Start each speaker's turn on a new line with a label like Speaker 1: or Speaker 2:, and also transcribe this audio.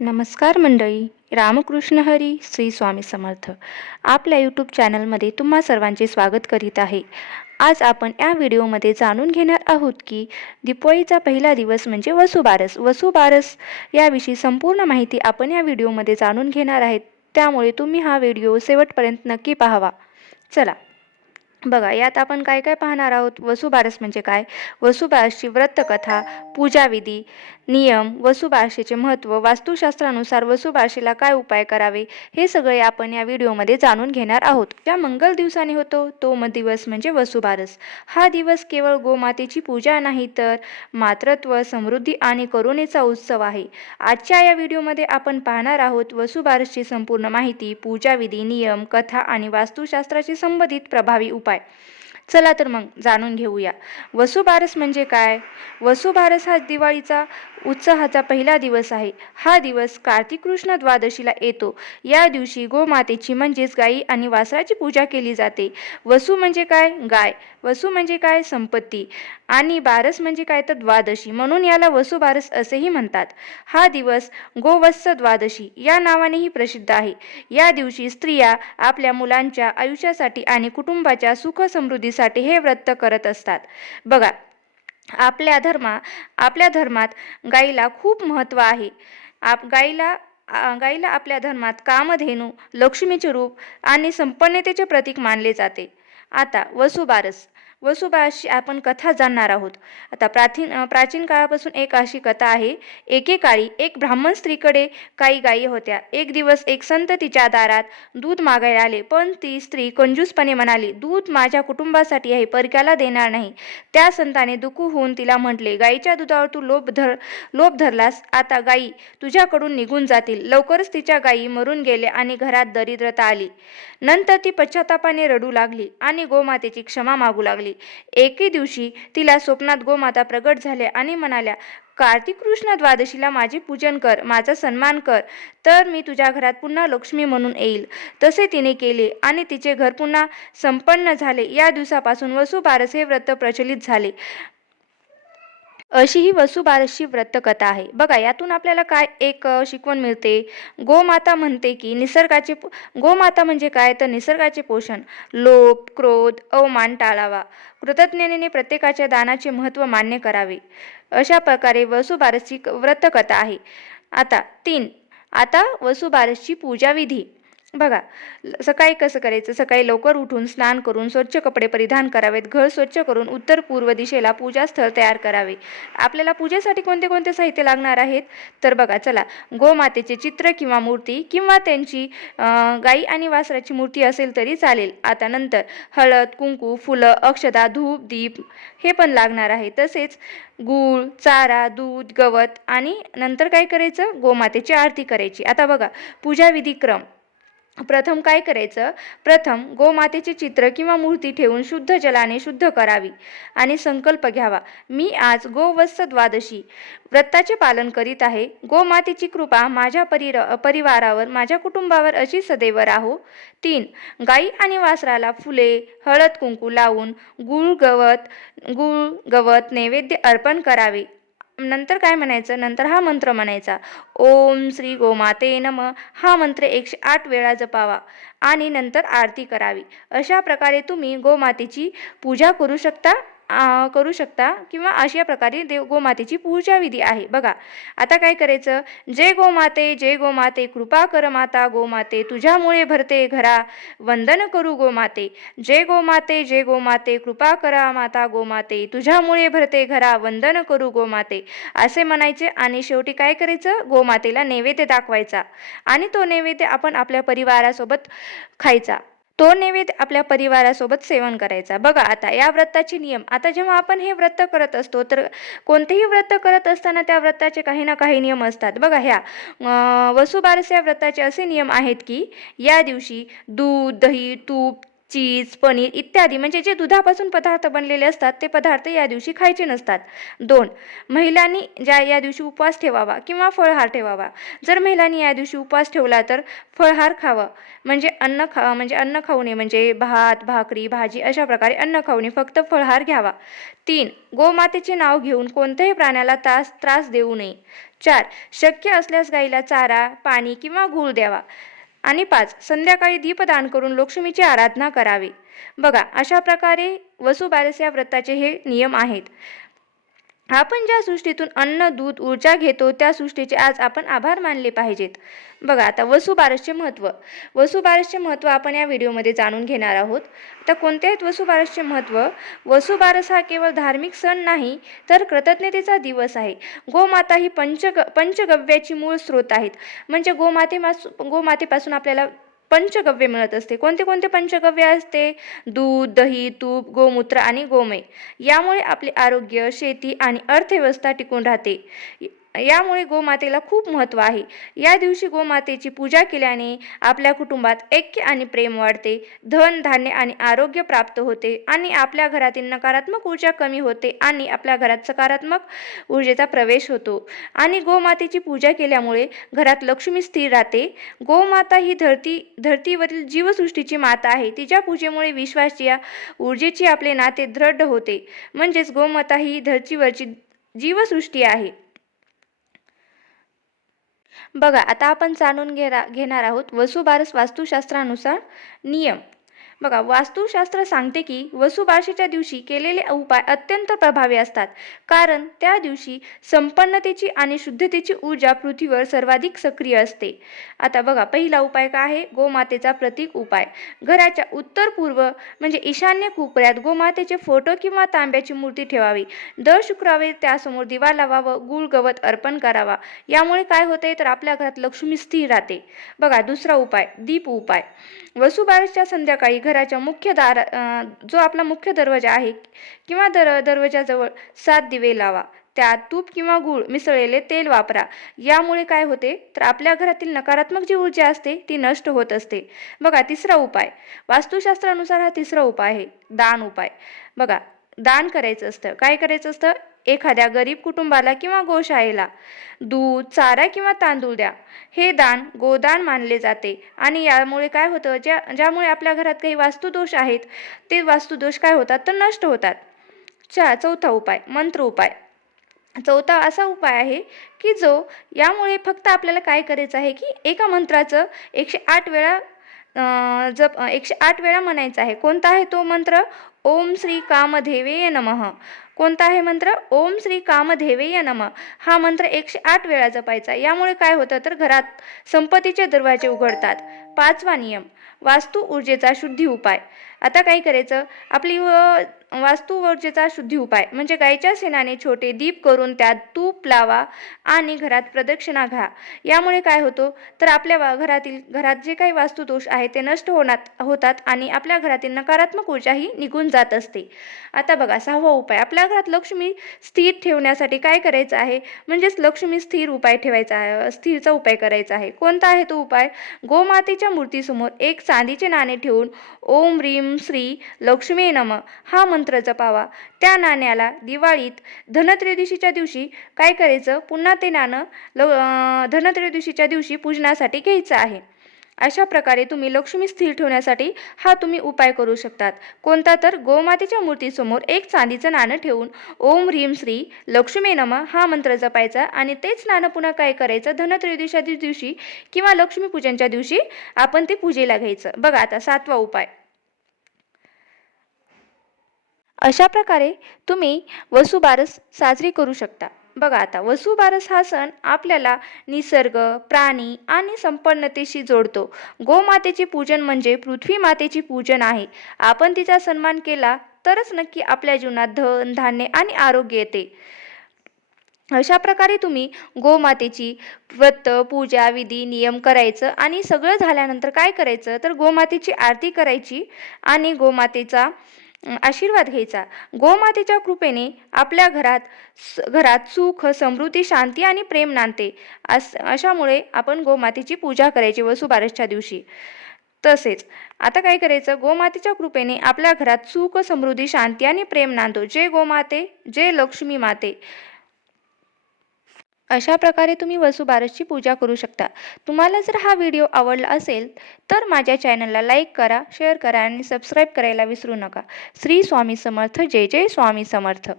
Speaker 1: नमस्कार मंडळी. रामकृष्ण हरी श्री स्वामी समर्थ. आपल्या यूट्यूब चॅनलमध्ये तुम्हा सर्वांचे स्वागत करीत आहे. आज आपण या व्हिडिओमध्ये जाणून घेणार आहोत की दिपाळीचा पहिला दिवस म्हणजे वसुबारस. वसुबारस याविषयी संपूर्ण माहिती आपण या व्हिडिओमध्ये जाणून घेणार आहेत. त्यामुळे तुम्ही हा व्हिडिओ शेवटपर्यंत नक्की पाहावा. चला बघा यात आपण काय काय पाहणार आहोत? वसुबारस म्हणजे काय? वसुबारसची व्रतकथा पूजाविधी नियम वसुबारशीचे महत्त्व वास्तुशास्त्रानुसार वसुबारशीला काय उपाय करावे? हे सगळे आपण या व्हिडिओमध्ये जाणून घेणार आहोत. ज्या मंगल दिवसाने होतो तो म दिवस म्हणजे वसुबारस. हा दिवस केवळ गोमातेची पूजा नाही तर मातृत्व समृद्धी आणि करुणेचा उत्सव आहे. आजच्या या व्हिडिओमध्ये आपण पाहणार आहोत वसुबारसची संपूर्ण माहिती पूजाविधी नियम कथा आणि वास्तुशास्त्राशी संबंधित प्रभावी उपाय. चला तर मग जाणून घेऊया. वसुबारस म्हणजे काय? वसुबारस हा दिवाळीचा उत्साहाचा पहिला दिवस आहे. हा दिवस कार्तिक कृष्ण द्वादशीला येतो. या दिवशी गोमातेची म्हणजेच गायी आणि वासराची पूजा केली जाते. वसू म्हणजे काय? गाय. वसू म्हणजे काय? संपत्ती. आणि बारस म्हणजे काय तर द्वादशी. म्हणून याला वसुबारस असेही म्हणतात. हा दिवस गोवत्स द्वादशी या नावानेही प्रसिद्ध आहे. या दिवशी स्त्रिया आपल्या मुलांच्या आयुष्यासाठी आणि कुटुंबाच्या सुख समृद्धीसाठी हे व्रत करत असतात. बघा आपल्या धर्मा आपल्या धर्मात गाईला खूप महत्त्व आहे. आप गाईला गाईला आपल्या धर्मात कामधेनू लक्ष्मीचे रूप आणि संपन्नतेचे प्रतीक मानले जाते. आता वसुबारस वसुबाशी आपण कथा जाणणार आहोत. आता प्राचीन प्राचीन काळापासून एक अशी कथा आहे. एकेकाळी एक ब्राह्मण स्त्रीकडे काही गायी होत्या. एक दिवस एक संत तिच्या दारात दूध मागायला आले. पण ती स्त्री कंजूसपणे म्हणाली दूध माझ्या कुटुंबासाठी आहे परक्याला देणार नाही. त्या संताने दुखू होऊन तिला म्हटले गाईच्या दुधावर तू लोभ धर लोभ धरलास. आता गायी तुझ्याकडून निघून जातील. लवकरच तिच्या गायी मरून गेले आणि घरात दरिद्रता आली. नंतर ती पश्चातापाने रडू लागली आणि गोमातेची क्षमा मागू लागली. एके दिवशी तिला स्वप्नात गोमाता प्रगट झाल्या आणि म्हणाल्या कार्तिक कृष्ण द्वादशीला माझे पूजन कर माझा सन्मान कर तर मी तुझ्या घरात पुन्हा लक्ष्मी म्हणून येईल. तसे तिने केले आणि तिचे घर पुन्हा संपन्न झाले. या दिवसापासून वसुबारस हे व्रत प्रचलित झाले. अशी ही वसुबारसची व्रतकथा आहे. बघा यातून आपल्याला काय एक शिकवण मिळते? गोमाता म्हणते की निसर्गाचे गोमाता म्हणजे काय? तर निसर्गाचे पोषण. लोभ क्रोध अवमान टाळावा. कृतज्ञतेने प्रत्येकाच्या दानाचे महत्त्व मान्य करावे. अशा प्रकारे वसुबारसची क- व्रतकथा आहे. आता तीन. आता वसुबारसची पूजाविधी. बघा सकाळी कसं करायचं? सकाळी लवकर उठून स्नान करून स्वच्छ कपडे परिधान करावेत. घर स्वच्छ करून उत्तर पूर्व दिशेला पूजास्थळ तयार करावे. आपल्याला पूजेसाठी कोणते कोणते साहित्य लागणार आहेत? तर बघा चला. गोमातेचे चित्र किंवा मूर्ती किंवा त्यांची गाई आणि वासराची मूर्ती असेल तरी चालेल. आता नंतर हळद कुंकू फुलं अक्षदा धूप दीप हे पण लागणार आहे. तसेच गूळ चारा दूध गवत आणि नंतर काय करायचं? गोमातेची आरती करायची. आता बघा पूजा क्रम. प्रथम काय करायचं? प्रथम गोमातेचे चित्र किंवा मूर्ती ठेवून शुद्ध जलाने शुद्ध करावी आणि संकल्प घ्यावा. मी आज गोवत्स द्वादशी व्रताचे पालन करीत आहे. गोमातेची कृपा माझ्या परिर परिवारावर माझ्या कुटुंबावर अशी सदैव राहो. तीन गाई आणि वासराला फुले हळद कुंकू लावून गुळ गवत गुळ गवत नैवेद्य अर्पण करावे. नंतर काय म्हणायचं? नंतर हा मंत्र म्हणायचा. ओम श्री गोमाते नम. हा मंत्र एकशे आठ वेळा जपावा आणि नंतर आरती करावी. अशा प्रकारे तुम्ही गोमातेची पूजा करू शकता. करू शकता किंवा अशा प्रकारे देव गोमातेची पूजा विधी आहे. बघा आता काय करायचं? जय गोमाते जय गोमाते कृपा कर माता गोमाते तुझ्यामुळे भरते घरा वंदन करू गोमाते. जय गोमाते जय गोमाते कृपा करा माता गोमाते तुझ्यामुळे भरते घरा वंदन करू गोमाते. असे म्हणायचे आणि शेवटी काय करायचं? गोमातेला नैवेद्य दाखवायचा आणि तो नैवेद्य आपण आपल्या परिवारासोबत खायचा. तो नैवेद्य आपल्या परिवारासोबत सेवन करायचा. बघा आता या व्रताचे नियम. आता जेव्हा आपण हे व्रत करत असतो तर कोणतेही व्रत करत असताना त्या व्रताचे काही ना काही नियम असतात. बघा ह्या वसुबारस या व्रताचे असे नियम आहेत की या दिवशी दूध दही तूप चीज पनीर इत्यादी. म्हणजे जे दुधापासून पदार्थ बनलेले असतात ते पदार्थ या दिवशी खायचे नसतात. दोन महिलांनी ज्या या दिवशी उपवास ठेवावा किंवा फळहार ठेवावा. जर महिलांनी या दिवशी उपवास ठेवला तर फळहार खावं. म्हणजे अन्न खा म्हणजे अन्न खाऊ नये म्हणजे भात भाकरी भाजी अशा प्रकारे अन्न खाऊ नये फक्त फळहार घ्यावा. तीन गोमातेचे नाव घेऊन कोणत्याही प्राण्याला त्रास त्रास देऊ नये. चार शक्य असल्यास गाईला चारा पाणी किंवा गूळ द्यावा. आणि पाच संध्याकाळी दीपदान करून लक्ष्मीची आराधना करावी. बघा अशा प्रकारे वसुबारस या व्रताचे हे नियम आहेत. आपण ज्या सृष्टीतून अन्न दूध ऊर्जा घेतो त्या सृष्टीचे आज आपण आभार मानले पाहिजेत. बघा आता वसुबारसचे महत्त्व वसुबारसचे महत्त्व आपण या व्हिडिओमध्ये जाणून घेणार आहोत. आता कोणते आहेत वसुबारसचे महत्त्व वसुबारस हा केवळ धार्मिक सण नाही तर कृतज्ञतेचा दिवस आहे. गोमाता ही पंचग पंचगव्याची मूळ स्रोत आहेत. म्हणजे गोमातेपासून गोमातेपासून आपल्याला पंचगव्य मिळत असते. कोणते कोणते पंचगव्य असते? दूध दही तूप गोमूत्र आणि गोमय. यामुळे आपले आरोग्य शेती आणि अर्थव्यवस्था टिकून राहते. यामुळे गोमातेला खूप महत्त्व आहे. या दिवशी गोमातेची पूजा केल्याने आपल्या कुटुंबात ऐक्य आणि प्रेम वाढते. धन धान्य आणि आरोग्य प्राप्त होते आणि आपल्या घरातील नकारात्मक ऊर्जा कमी होते आणि आपल्या घरात सकारात्मक ऊर्जेचा प्रवेश होतो. आणि गोमातेची पूजा केल्यामुळे घरात लक्ष्मी स्थिर राहते. गोमाता ही धरती धरतीवरील जीवसृष्टीची माता आहे. तिच्या पूजेमुळे विश्वासची या ऊर्जेची आपले नाते दृढ होते. म्हणजेच गोमाता ही धरतीवरची जीवसृष्टी आहे. बघा आता आपण जाणून घेरा घेणार आहोत वसुबारस वास्तुशास्त्रानुसार नियम. बघा वास्तुशास्त्र सांगते की वसुबारशीच्या दिवशी केलेले उपाय अत्यंत प्रभावी असतात. कारण त्या दिवशी संपन्नतेची आणि शुद्धतेची ऊर्जा पृथ्वीवर सर्वाधिक सक्रिय असते. आता बघा पहिला उपाय काय आहे? गोमातेचा प्रतीक उपाय. घराच्या उत्तर पूर्व म्हणजे ईशान्य कोपऱ्यात गोमातेचे फोटो किंवा तांब्याची मूर्ती ठेवावी. दर शुक्रवारी त्यासमोर दिवा लावावं गुळ गवत अर्पण करावा. यामुळे काय होते? तर आपल्या घरात लक्ष्मी स्थिर राहते. बघा दुसरा उपाय दीप उपाय. वसुबारसच्या संध्याकाळी घराच्या मुख्य दार जो आपला मुख्य दरवाजा आहे किंवा दर दरवाजाजवळ सात दिवे लावा. त्यात तूप किंवा गूळ मिसळलेले तेल वापरा. यामुळे काय होते? तर आपल्या घरातील नकारात्मक जी ऊर्जा असते ती नष्ट होत असते. बघा तिसरा उपाय. वास्तुशास्त्रानुसार हा तिसरा उपाय आहे. दान उपाय. बघा दान करायचं असतं. काय करायचं असतं? एखाद्या गरीब कुटुंबाला किंवा गोशाळेला दूध चारा किंवा तांदूळ द्या. हे दान गोदान मानले जाते. आणि यामुळे काय होतं? ज्या ज्यामुळे आपल्या घरात काही वास्तुदोष आहेत ते वास्तुदोष काय होतात? तर नष्ट होतात. चा चौथा उपाय मंत्र उपाय. चौथा असा उपाय आहे की जो यामुळे फक्त आपल्याला काय करायचं आहे की एका मंत्राचं एकशे आठ वेळा जप एकशे आठ वेळा म्हणायचं आहे. कोणता आहे तो मंत्र? ओम श्री कामधेवेय नमः. कोणता आहे मंत्र? ओम श्री कामधेवेय नम. हा मंत्र एकशे आठ वेळा जपायचा यामुळे काय होतं तर घरात संपत्तीचे दरवाजे उघडतात. पाचवा नियम वास्तू ऊर्जेचा शुद्धी उपाय. आता काय करायचं? आपली वास्तू ऊर्जेचा शुद्धी उपाय म्हणजे गायच्या शेणाने छोटे दीप करून त्यात तूप लावा आणि घरात प्रदक्षिणा घ्या. यामुळे काय होतो? तर आपल्या घरातील घरात जे काही वास्तुदोष आहे ते नष्ट होणार होतात आणि आपल्या घरातील नकारात्मक ऊर्जाही निघून जात असते. आता बघा सहावा उपाय. आपल्या घरात लक्ष्मी स्थिर ठेवण्यासाठी काय करायचं आहे? म्हणजेच लक्ष्मी स्थिर उपाय ठेवायचा आहे स्थिरचा उपाय करायचा आहे. कोणता आहे तो उपाय? गोमातेच्या मूर्तीसमोर एक चांदीचे नाणे ठेवून ओम रीम श्री लक्ष्मी नम हा मंत्र जपावा. त्या नाण्याला दिवाळीत धनत्रयोदशीच्या दिवशी काय करायचं? पुन्हा ते नाणं ल धनत्रयोदशीच्या दिवशी पूजनासाठी घ्यायचं आहे. अशा प्रकारे तुम्ही लक्ष्मी स्थिर ठेवण्यासाठी हा तुम्ही उपाय करू शकतात. कोणता तर गोमातेच्या मूर्तीसमोर एक चांदीचं नाणं ठेवून ओम ह्रीम श्री लक्ष्मी नम हा मंत्र जपायचा आणि तेच नाणं पुन्हा काय करायचं? धनत्रयोदशीच्या दिवशी किंवा लक्ष्मीपूजनच्या दिवशी आपण ते पूजेला घ्यायचं. बघा आता सातवा उपाय. अशा प्रकारे तुम्ही वसुबारस साजरी करू शकता. बघा आता वसुबारस हा सण आपल्याला निसर्ग प्राणी आणि संपन्नतेशी जोडतो. गोमातेचे पूजन म्हणजे पृथ्वी मातेची पूजन आहे. आपण तिचा सन्मान केला तरच नक्की आपल्या जीवनात धन धान्य आणि आरोग्य येते. अशा प्रकारे तुम्ही गोमातेची व्रत पूजा विधी नियम करायचं आणि सगळं झाल्यानंतर काय करायचं? तर गोमातेची आरती करायची आणि गोमातेचा आशीर्वाद घ्यायचा. गोमातेच्या कृपेने आपल्या घरात घरात सुख समृद्धी शांती आणि प्रेम नांदते. अस अशामुळे आपण गोमातेची पूजा करायची वसुबारसच्या दिवशी. तसेच आता काय करायचं? गोमातेच्या कृपेने आपल्या घरात सुख समृद्धी शांती आणि प्रेम नांदो जे गोमाते जे लक्ष्मी माते अशा प्रकारे तुम्ही वसुबारसची पूजा करू शकता. तुम्हाला जर हा व्हिडिओ आवडला असेल तर माझ्या चॅनलला लाईक करा शेअर करा आणि सबस्क्राईब करायला विसरू नका. श्री स्वामी समर्थ जय जय स्वामी समर्थ.